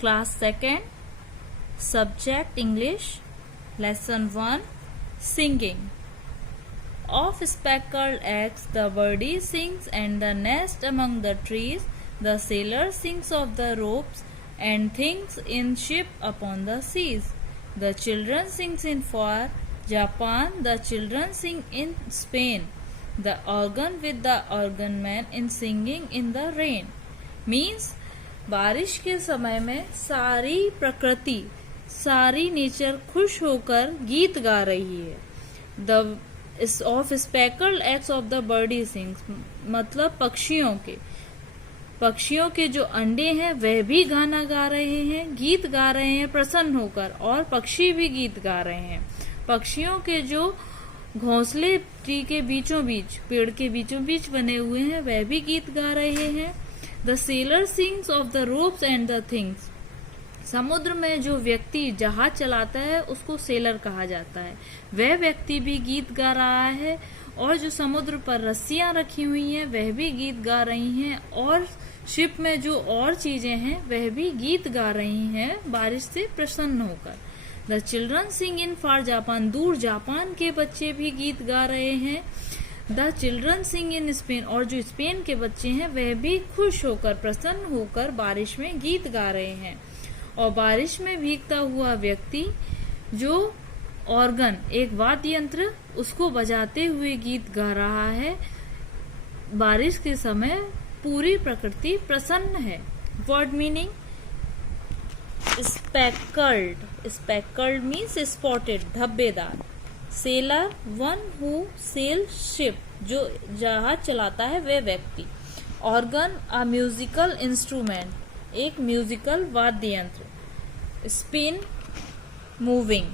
Class 2nd, Subject English, Lesson 1, Singing. Of speckled eggs the birdie sings, and the nest among the trees. The sailor sings of the ropes and things in ship upon the seas. The children sings in far Japan, the children sing in Spain. The organ with the organ man in singing in the rain. Means बारिश के समय में सारी प्रकृति, सारी nature खुश होकर गीत गा रही है. The of speckled eggs of the birdie sings, मतलब पक्षियों के जो अंडे हैं वह भी गाना गा रहे हैं, गीत गा रहे हैं प्रसन्न होकर, और पक्षी भी गीत गा रहे हैं. पक्षियों के जो घोंसले ट्री के बीचों बीच, पेड़ के बीचों बीच बने हुए हैं, वह भी गीत गा रहे हैं. The seller sings of the ropes and the things, समुद्र में जो व्यक्ति जहाज चलाता है उसको सेलर कहा जाता है, वह व्यक्ति भी गीत गा रहा है. और जो समुद्र पर रस्सियां रखी हुई हैं वह भी गीत गा रही हैं, और शिप में जो और चीजें हैं वह भी गीत गा रही हैं बारिश से प्रसन्न होकर. The children sing in far Japan, दूर जापान के बच्चे भी गीत गा रहे हैं. The children sing in Spain, और जो स्पेन के बच्चे हैं वह भी खुश होकर, प्रसन्न होकर बारिश में गीत गा रहे हैं. और बारिश में भीगता हुआ व्यक्ति जो ऑर्गन, एक वाद्य यंत्र, उसको बजाते हुए गीत गा रहा है. बारिश के समय पूरी प्रकृति प्रसन्न है. Word meaning: speckled means spotted, धब्बेदार. Sailor, one who sail ship, जो जहाज चलाता है वह व्यक्ति. ऑर्गन, अ म्यूजिकल इंस्ट्रूमेंट, एक म्यूजिकल वाद्य यंत्र. Spin, moving.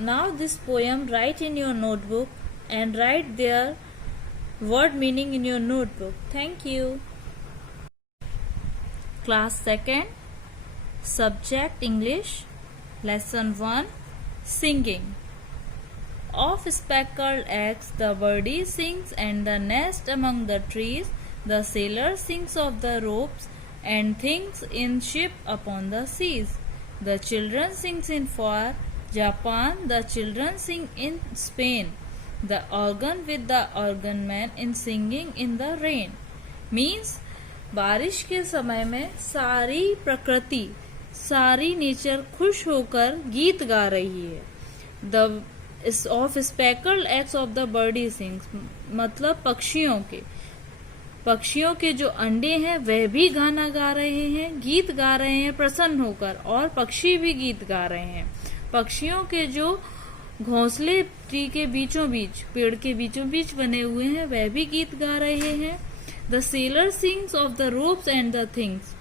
Now this poem write in your notebook and write their word meaning in your notebook. Thank you. Class 2nd, Subject English, Lesson 1, Singing. Of speckled eggs the birdie sings, and the nest among the trees. The sailor sings of the ropes and things in ship upon the seas. The children sings in far Japan, the children sing in Spain. The organ with the organ man in singing in the rain. Means बारिश के समय में सारी प्रकृति, सारी nature खुश होकर गीत गा रही है. The of speckled eggs of the birdie sings, मतलब पक्षियों के जो अंडे हैं वह भी गाना गा रहे हैं, गीत गा रहे हैं प्रसन्न होकर, और पक्षी भी गीत गा रहे हैं. पक्षियों के जो घोंसले ट्री के बीचों बीच, पेड़ के बीचों बीच बने हुए हैं, वह भी गीत गा रहे हैं. The seller sings of the ropes and the things,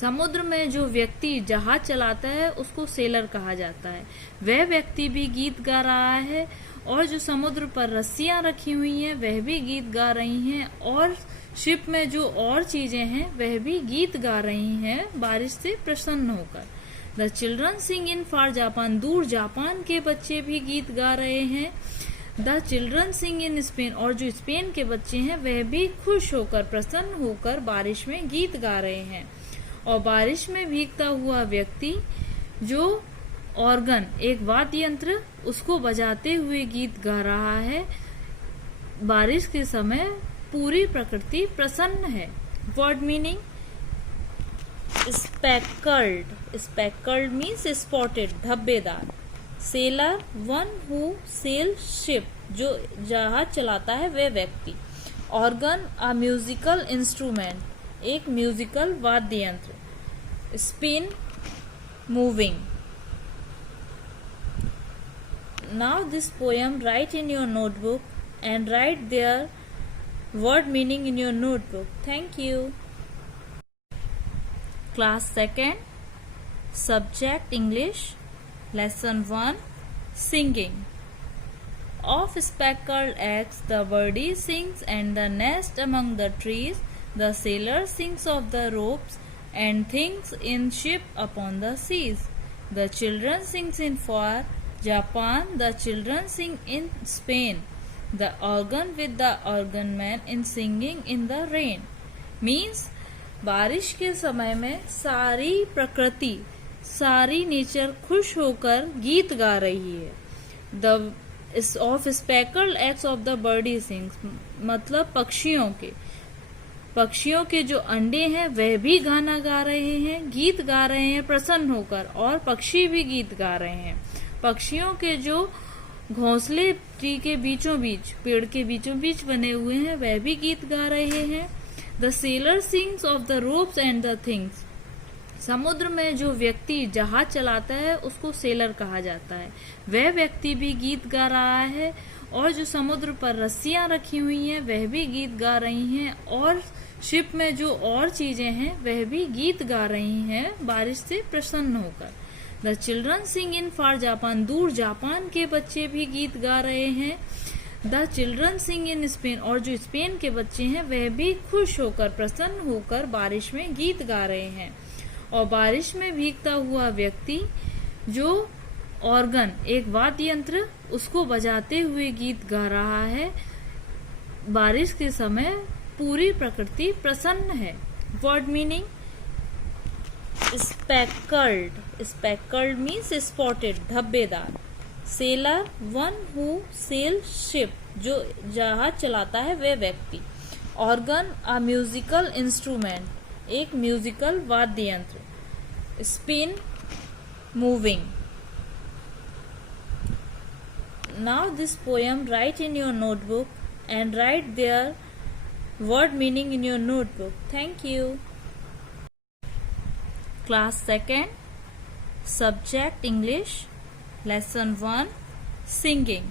समुद्र में जो व्यक्ति जहाज चलाता है उसको सेलर कहा जाता है, वह व्यक्ति भी गीत गा रहा है. और जो समुद्र पर रस्सियां रखी हुई हैं वह भी गीत गा रही हैं, और शिप में जो और चीजें हैं वह भी गीत गा रही हैं बारिश से प्रसन्न होकर. The children sing in far Japan, दूर जापान के बच्चे भी गीत गा रहे हैं. The children sing in Spain, और जो स्पेन के बच्चे हैं वह भी खुश होकर, प्रसन्न होकर बारिश में गीत गा रहे हैं. और बारिश में भीगता हुआ व्यक्ति जो ऑर्गन, एक वाद्य यंत्र, उसको बजाते हुए गीत गा रहा है. बारिश के समय पूरी प्रकृति प्रसन्न है. Word meaning: speckled means spotted, धब्बेदार. Sailor, one who sail ship, जो जहाज चलाता है वह व्यक्ति. ऑर्गन, अ म्यूजिकल इंस्ट्रूमेंट, एक म्यूजिकल वाद्य यंत्र. Spin, moving. Now this poem write in your notebook and write their word meaning in your notebook. Thank you. Class 2nd, Subject English, Lesson 1, Singing. Of speckled eggs the birdie sings, and the nest among the trees. The sailor sings of the ropes and things in ship upon the seas. The children sings in far Japan, the children sing in Spain. The organ with the organ man in singing in the rain. Means बारिश के समय में सारी प्रकृति, सारी nature खुश होकर गीत गा रही है। The of speckled eggs of the birdie sings, मतलब पक्षियों के जो अंडे हैं वह भी गाना गा रहे हैं, गीत गा रहे हैं प्रसन्न होकर, और पक्षी भी गीत गा रहे हैं। पक्षियों के जो घोंसले ट्री के बीचों बीच, पेड़ के बीचों बीच बने हुए हैं, वह भी गीत गा रहे हैं। The seller sings of the ropes and the things, समुद्र में जो व्यक्ति जहाज चलाता है उसको सेलर कहा जाता है, वह व्यक्ति भी गीत गा रहा है। और जो समुद्र पर रस्सियां रखी हुई हैं वह भी गीत गा रही हैं, और शिप में जो और चीजें हैं वह भी गीत गा रही हैं बारिश से प्रसन्न होकर। The children sing in far Japan, दूर जापान के बच्चे भी गीत गा रहे हैं। The children sing in Spain, और जो स्पेन के बच्चे हैं वह भी खुश होकर, प्रसन्न होकर बारिश में गीत गा रहे हैं। और बारिश में भीगता हुआ व्यक्ति जो ऑर्गन, एक वाद्य यंत्र, उसको बजाते हुए गीत गा रहा है। बारिश के समय पूरी प्रकृति प्रसन्न है। Word meaning: speckled means spotted, धब्बेदार। Sailor, one who sail ship, जो जहाज चलाता है वह व्यक्ति। ऑर्गन, अ म्यूजिकल इंस्ट्रूमेंट, एक म्यूजिकल वाद्य यंत्र। Spin, moving. Now this poem write in your notebook and write their word meaning in your notebook. Thank you. Class 2nd, Subject English, Lesson 1, Singing.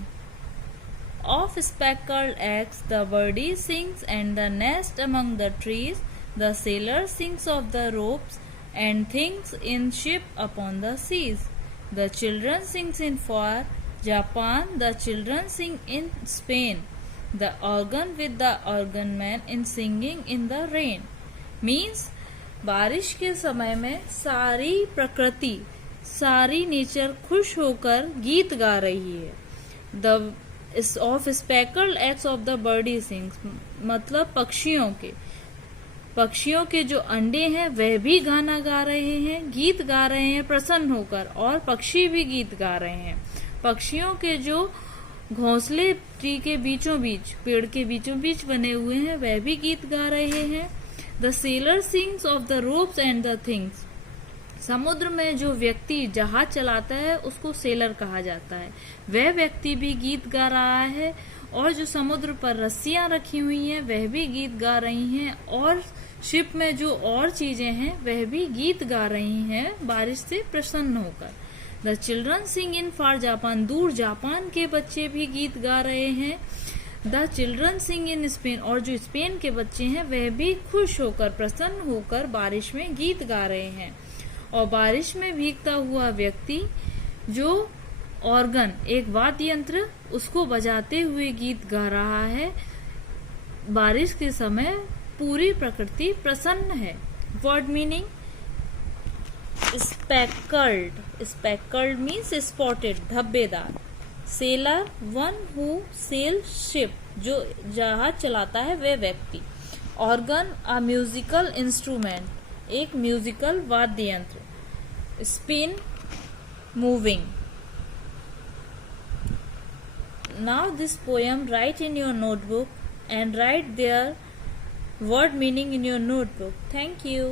Of speckled eggs the birdie sings, and the nest among the trees. The sailor sings of the ropes and things in ship upon the seas. The children sings in far Japan, the children sing in Spain. The organ with the organ man in singing in the rain. Means, बारिश के समय में सारी प्रकृति, सारी nature खुश होकर गीत गा रही है। The of speckled eggs of the birdie sings, मतलब पक्षियों के जो अंडे हैं वह भी गाना गा रहे हैं, गीत गा रहे हैं प्रसन्न होकर, और पक्षी भी गीत गा रहे हैं। पक्षियों के जो घोंसले ट्री के बीचों बीच, पेड़ के बीचों बीच बने हुए हैं, वह भी गीत गा रहे हैं। The seller sings of the ropes and the things, समुद्र में जो व्यक्ति जहाज चलाता है उसको सेलर कहा जाता है, वह व्यक्ति भी गीत गा रहा है। और जो समुद्र पर रस्सियां रखी हुई हैं वह भी गीत गा रही हैं, और शिप में जो और चीजें हैं वह भी गीत गा रही हैं बारिश से प्रसन्न होकर। The children sing in far Japan, दूर जापान के बच्चे भी गीत गा रहे हैं। The children sing in Spain, और जो स्पेन के बच्चे हैं वह भी खुश होकर, प्रसन्न होकर बारिश में गीत गा रहे हैं। और बारिश में भीगता हुआ व्यक्ति जो ऑर्गन, एक वाद्य यंत्र, उसको बजाते हुए गीत गा रहा है। बारिश के समय पूरी प्रकृति प्रसन्न है। Word meaning: speckled means spotted, धब्बेदार। Sailor, one who sail ship, जो जहाज चलाता है वह व्यक्ति। ऑर्गन, अ म्यूजिकल इंस्ट्रूमेंट, एक म्यूजिकल वाद्य यंत्र। Spin, moving. Now this poem write in your notebook and write their word meaning in your notebook. Thank you.